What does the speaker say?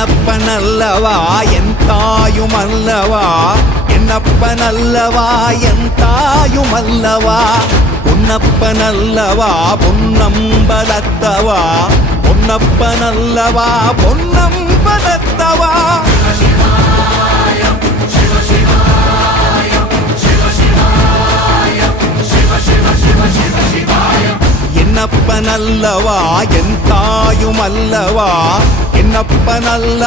என்னப்பனல்லவா என் தாயுமல்லவா, என்னப்பனல்லவா என் தாயுமல்லவா, பொன்னப்பனல்லவா பொன்னம்பலத்தவா, பொன்னப்பனல்லவா பொன்னம்பலத்தவா. என்னப்பனல்லவா என் தாயுமல்லவா, என்னப்பனல்ல